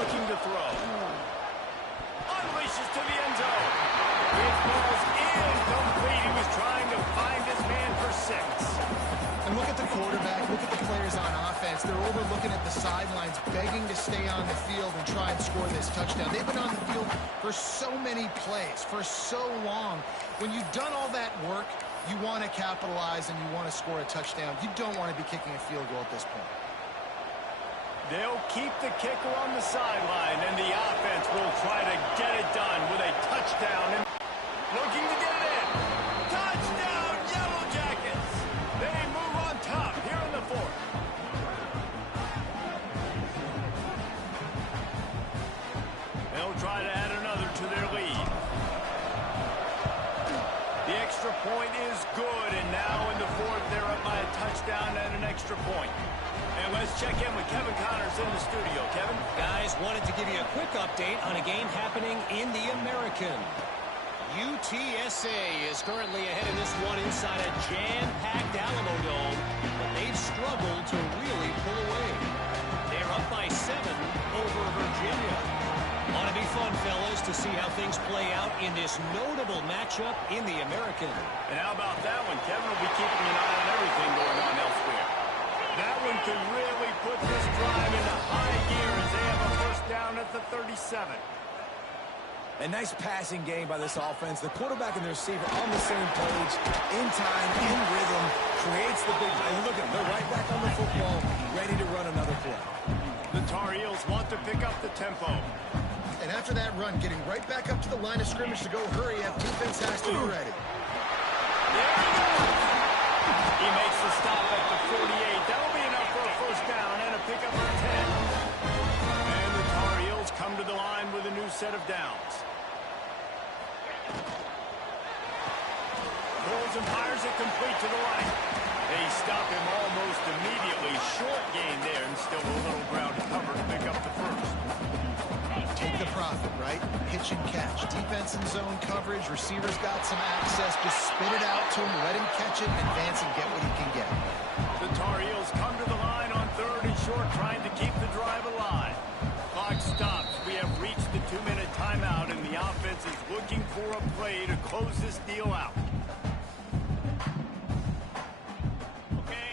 Looking to throw. Unleashes to the end zone. It falls incomplete. He was trying to find his man for 6. And look at the quarterback, look at the players on offense. They're overlooking at the sidelines, begging to stay on the field and try and score this touchdown. They've been on the field for so many plays, for so long. When you've done all that work, you want to capitalize and you want to score a touchdown. You don't want to be kicking a field goal at this point. They'll keep the kicker on the sideline, and the offense will try to get it done with a touchdown. And looking to get it in. Touchdown, Yellow Jackets! They move on top here in the 4th. They'll try to add another to their lead. The extra point is good, and now in the 4th, they're up by a touchdown and an extra point. And let's check in with Kevin Connors in the studio. Kevin? Guys, wanted to give you a quick update on a game happening in the American. UTSA is currently ahead in this one inside a jam-packed Alamo Dome, but they've struggled to really pull away. They're up by 7 over Virginia. Ought to be fun, fellas, to see how things play out in this notable matchup in the American. And how about that one? Kevin will be keeping an eye on everything going on elsewhere. That one could really put this drive into high gear as they have a 1st down at the 37. A nice passing game by this offense. The quarterback and the receiver on the same page, in time, in rhythm, creates the big play. Look at them. They're right back on the football, ready to run another play. The Tar Heels want to pick up the tempo. And after that run, getting right back up to the line of scrimmage to go hurry up, defense has to be ready. There he goes. He makes the stop at the 48. That'll be enough for a 1st down and a pickup of 10. And the Tar Heels come to the line with a new set of downs. Pulls and fires it complete to the right. They stop him almost immediately. Short gain there, and still a little ground to cover to pick up the 1st. Take the profit, right? Pitch and catch. Defense and zone coverage. Receivers got some access. Just spit it out to him. Let him catch it, advance, and get what he can get. The Tar Heels come to the line on 3rd and short, trying to keep the drive alive. Clock stops. We have reached the 2-minute timeout, and the offense is looking for a play to close this deal out.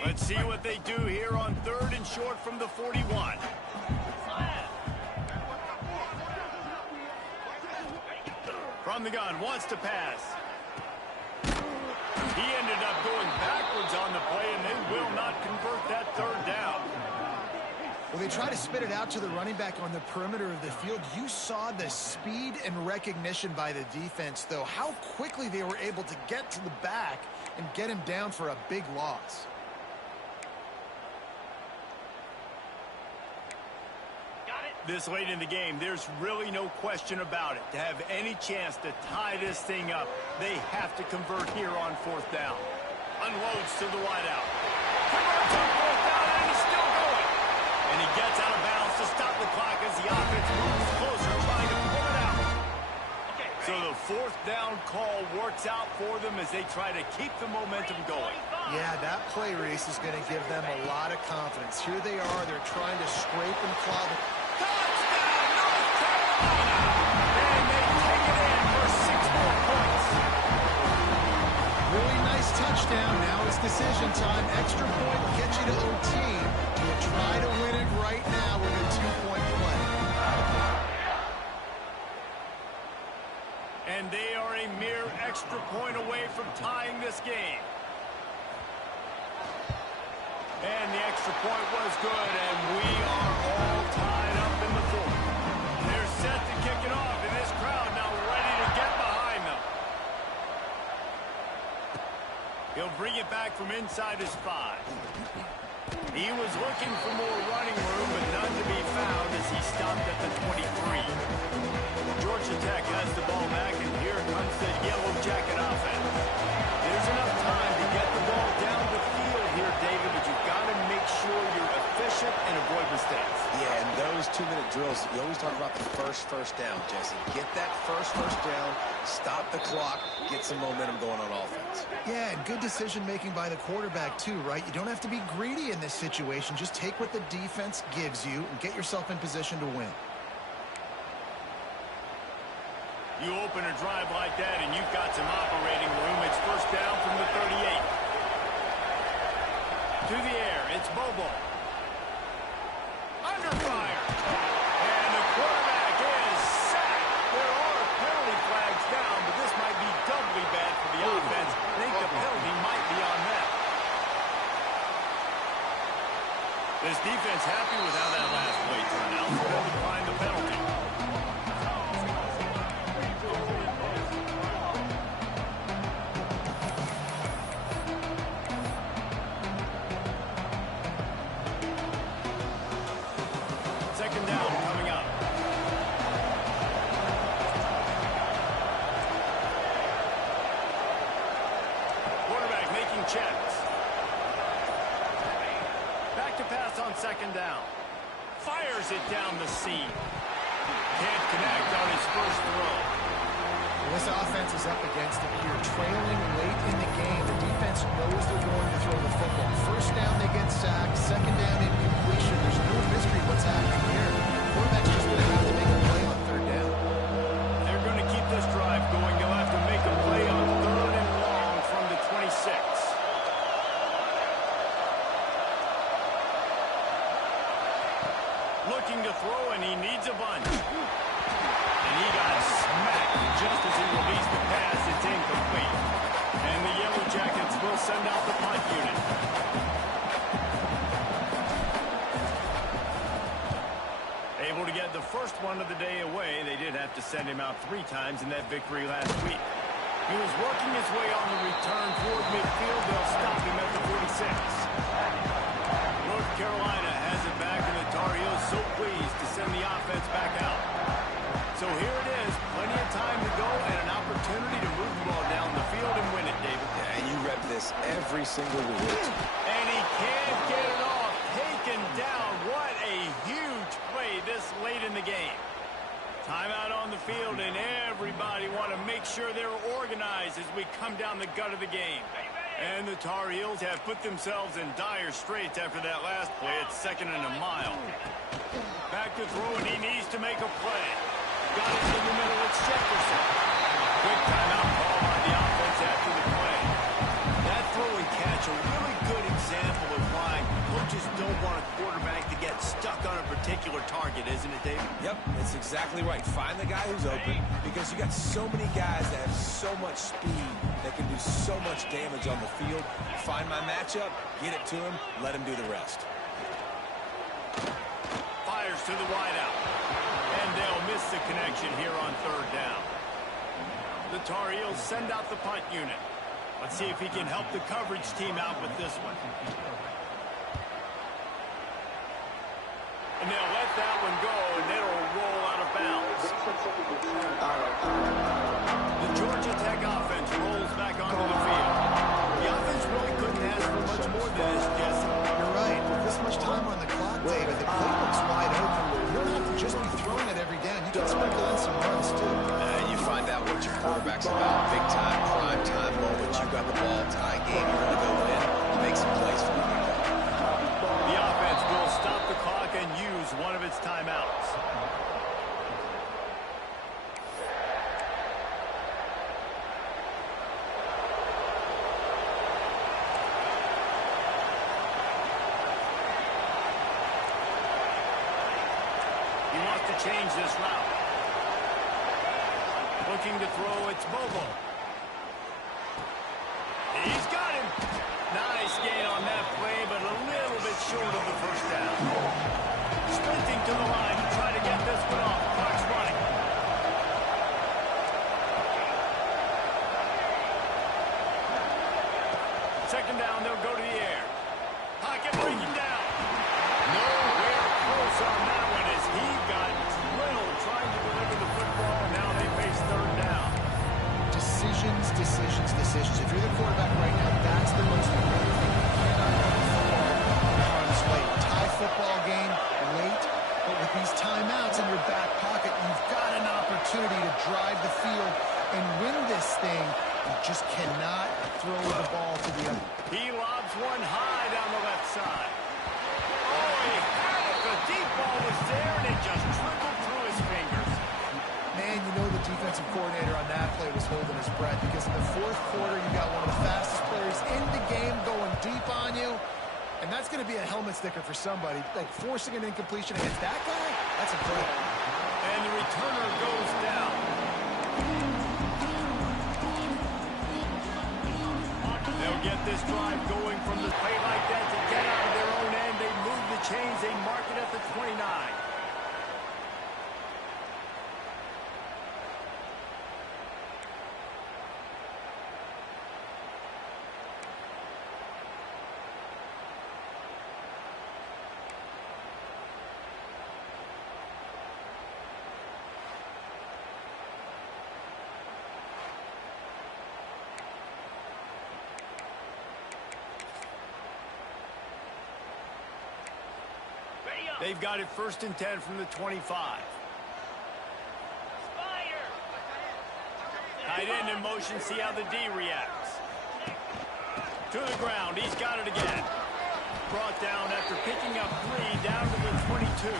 Let's see what they do here on 3rd and short from the 41. From the gun, wants to pass. He ended up going backwards on the play, and they will not convert that 3rd down. Well, they try to spit it out to the running back on the perimeter of the field. You saw the speed and recognition by the defense, though, how quickly they were able to get to the back and get him down for a big loss. This late in the game, there's really no question about it. To have any chance to tie this thing up, they have to convert here on 4th down. Unloads to the wideout. Converts on 4th down, and he's still going. And he gets out of bounds to stop the clock as the fourth down call works out for them as they try to keep the momentum going. Yeah, that play, Reese, is going to give them a lot of confidence. Here they are. They're trying to scrape and claw. Touchdown, North Carolina! And they take it in for 6 more points. Really nice touchdown. Now it's decision time. Extra point will get you to OT. Do you try to win it right now with a 2-point play? And they are a mere extra point away from tying this game. And the extra point was good, and we are all tied up in the fourth. They're set to kick it off, and this crowd now ready to get behind them. He'll bring it back from inside his 5. He was looking for more running room, but none to be found as he stopped at the 23. Georgia Tech has the ball back, and here comes the Yellow Jacket offense. There's enough time to get the ball down the field here, David, but you've got to make sure you're efficient and avoid mistakes. Yeah, and those 2-minute drills, you always talk about the first down, Jesse. Get that first down, stop the clock, get some momentum going on offense. Yeah, and good decision-making by the quarterback, too, right? You don't have to be greedy in this situation. Just take what the defense gives you and get yourself in position to win. You open a drive like that, and you've got some operating room. It's first down from the 38. To the air, it's Bobo. Under fire. And the quarterback is sacked. There are penalty flags down, but this might be doubly bad for the offense. I think the penalty might be on them. This defense happy with how that last play turned out. So they'll decline the penalty. Second down coming up. Quarterback making checks. Back to pass on second down. Fires it down the seam. Can't connect on his first throw. Well, this offense is up against it here. Trailing late in the game. The defense knows they're going to throw the football. First down, they get sacked. Second down, incompletion. There's no mystery what's happening here. Quarterback's just going to have to make a play on third down. They're going to keep this drive going. They'll have to make a play on 3rd and long from the 26. Looking to throw, and he needs a bunch. And he got smacked just as he released the pass. It's incomplete. And the Yellow Jackets will send out the punt unit. Able to get the first one of the day away. They did have to send him out 3 times in that victory last week. He was working his way on the return toward midfield. They'll stop him at the 46. North Carolina has it back, and the Tar Heels so pleased to send the offense back out. So here it is. Plenty of time to go and an opportunity to move the ball down the field and win it, David. Yeah, and you rep this every single week. And he can't get it off. Taken down. What a huge play this late in the game. Timeout on the field, and everybody want to make sure they're organized as we come down the gut of the game. And the Tar Heels have put themselves in dire straits after that last play. It's 2nd and a mile. Back to throw, and he needs to make a play. Got it in the middle. It's Jefferson. Good timeout call by the offense after the play. That throw and catch, a really good example of why coaches don't want a quarterback to get stuck on a particular target, isn't it, David? Yep, it's exactly right. Find the guy who's open, because you got so many guys that have so much speed that can do so much damage on the field. Find my matchup, get it to him, let him do the rest. Fires to the wideout. And they'll miss the connection here on 3rd down. The Tar Heels send out the punt unit. Let's see if he can help the coverage team out with this one. And they'll let that one go, and it'll roll out of bounds. The Georgia Tech offense rolls back onto the field. The offense really couldn't ask for much more than this, Jesse. You're right. With this much time on the clock, David, the playbook's wide open. You don't have to just be throwing it every down. You can sprinkle in some runs, too. And you find out what your quarterback He wants to change this route. Looking to throw, it's Bobo. He's got him. Nice gain on that play, but a little bit short of the first down. Sprinting to the line to try to get this one off. Clock's running. Second down, they'll go to the air. Pocket breaking down. Nowhere close on that one as he got drilled trying to deliver the football, and now they face third down. Decisions, decisions, decisions. If you're the quarterback right now, that's the most important thing. You cannot run the football in harm's way. Tie football game late, but with these timeouts in your back pocket, you've got an opportunity to drive the field and win this thing. You just cannot throw the ball to the other. He lobs one high down the left side. Oh, he had it. The deep ball was there, and it just trickled through his fingers. Man, you know the defensive coordinator on that play was holding his breath because in the fourth quarter, you got one of the fastest players in the game going deep on you, and that's going to be a helmet sticker for somebody. Like forcing an incompletion against that guy, that's a play. And the returner goes down. They'll get this drive going from the play like that to get out of their own end. They move the chains. They mark it at the 29. They've got it 1st and 10 from the 25. Tight end in motion, see how the D reacts. To the ground, he's got it again. Brought down after picking up 3 down to the 22.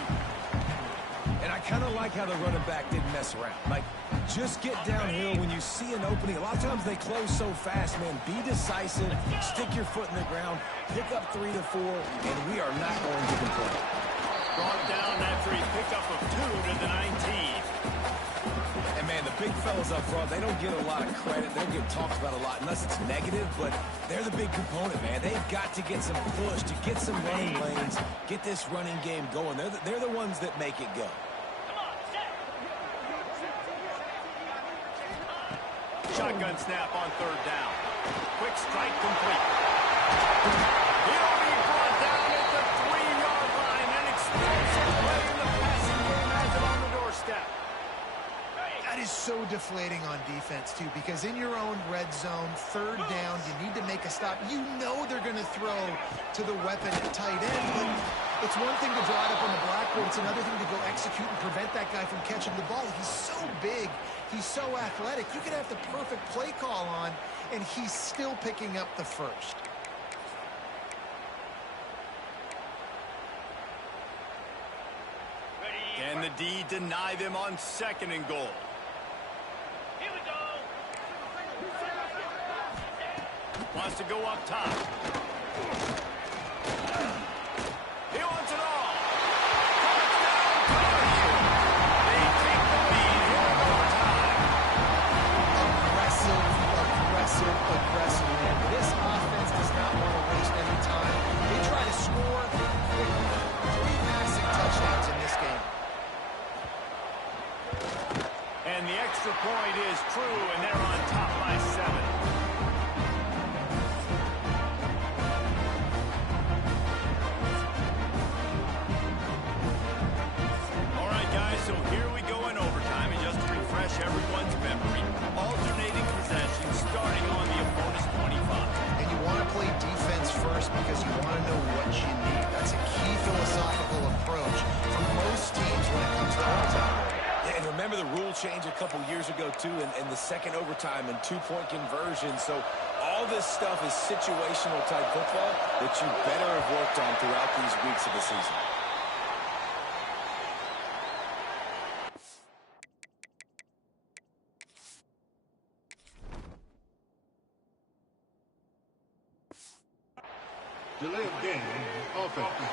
And I kind of like how the running back didn't mess around. Like, just get downhill when you see an opening. A lot of times they close so fast, man. Be decisive, stick your foot in the ground, pick up 3 to 4, and we are not going to complain. Brought down after he picked up of 2 to the 19. And, man, the big fellas up front, they don't get a lot of credit. They don't get talked about a lot unless it's negative, but they're the big component, man. They've got to get some push, to get some running lanes, get this running game going. They're the ones that make it go. Shotgun snap on 3rd down. Quick strike complete. He'll be brought down at the 3-yard line. An explosive play in the passing game has it on the doorstep. That is so deflating on defense, too, because in your own red zone, 3rd down, you need to make a stop. You know they're going to throw to the weapon at tight end, but it's one thing to draw it up on the blackboard. It's another thing to go execute and prevent that guy from catching the ball. He's so big. He's so athletic. You could have the perfect play call on, and he's still picking up the first. Can the D deny them on 2nd and goal? Here we go. Wants to go up top. He wants it all. Touchdown, they take the lead here in overtime. Aggressive, man. This offense does not want to waste any time. They try to score quickly. 3 massive touchdowns in this game. And the extra point is true, and they're on top by 7. All right, guys, so here we go in overtime, and just to refresh everyone's memory, alternating possession starting on the opponent's 25. And you want to play defense first because you want to know what you need. That's a key philosophical approach for most teams when it comes to overtime. Yeah, and remember the rule change a couple years ago, too, in the second overtime and 2-point conversion. So all this stuff is situational type football that you better have worked on throughout these weeks of the season. Delay of game, offense.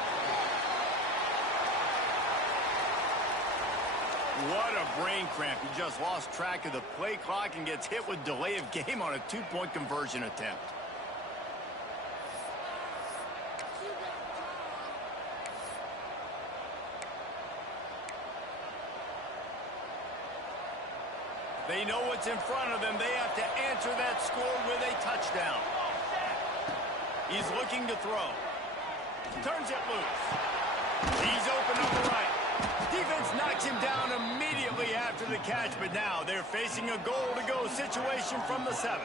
What a brain cramp. He just lost track of the play clock and gets hit with delay of game on a 2-point conversion attempt. They know what's in front of them. They have to answer that score with a touchdown. He's looking to throw. Turns it loose. He's open on the right. Defense knocks him down immediately after the catch, but now they're facing a goal-to-go situation from the 7.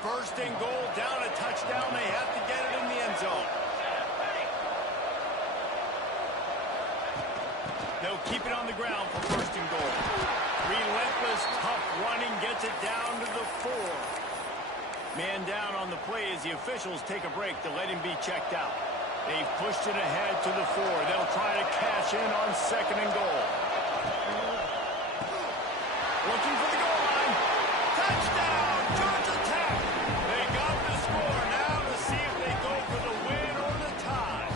First and goal, down a touchdown. They have to get it in the end zone. They'll keep it on the ground for first and goal. Relentless, tough running gets it down to the 4. Man down on the play as the officials take a break to let him be checked out. They've pushed it ahead to the 4. They'll try to cash in on second and goal. Looking for the goal line. Touchdown, Georgia Tech. They got the score now to see if they go for the win or the tie.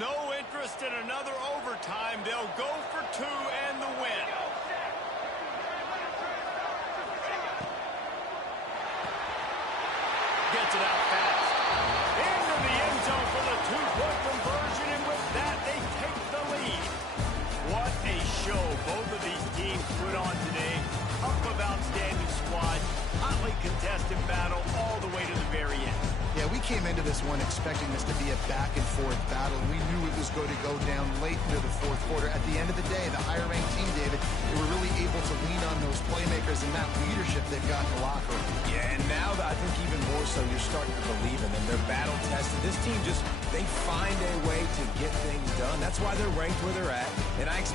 No interest in another overtime. They'll go for 2 and the win. Gets it out fast. Into the end zone for the 2-point conversion, and with that, they take the lead. What a show both of these teams put on today. Up of outstanding squad. Hotly contested battle all the way to the very end. Yeah, we came into this one expecting this to be a back-and-forth battle. We knew it was going to go down late into the fourth quarter. At the end of the day, the higher-ranked team, David, they were really able to lean on those playmakers and that leadership they've got in the locker room. Yeah, and now I think even more so, you're starting to believe in them. They're battle-tested. This team they find a way to get things done. That's why they're ranked where they're at. And I expect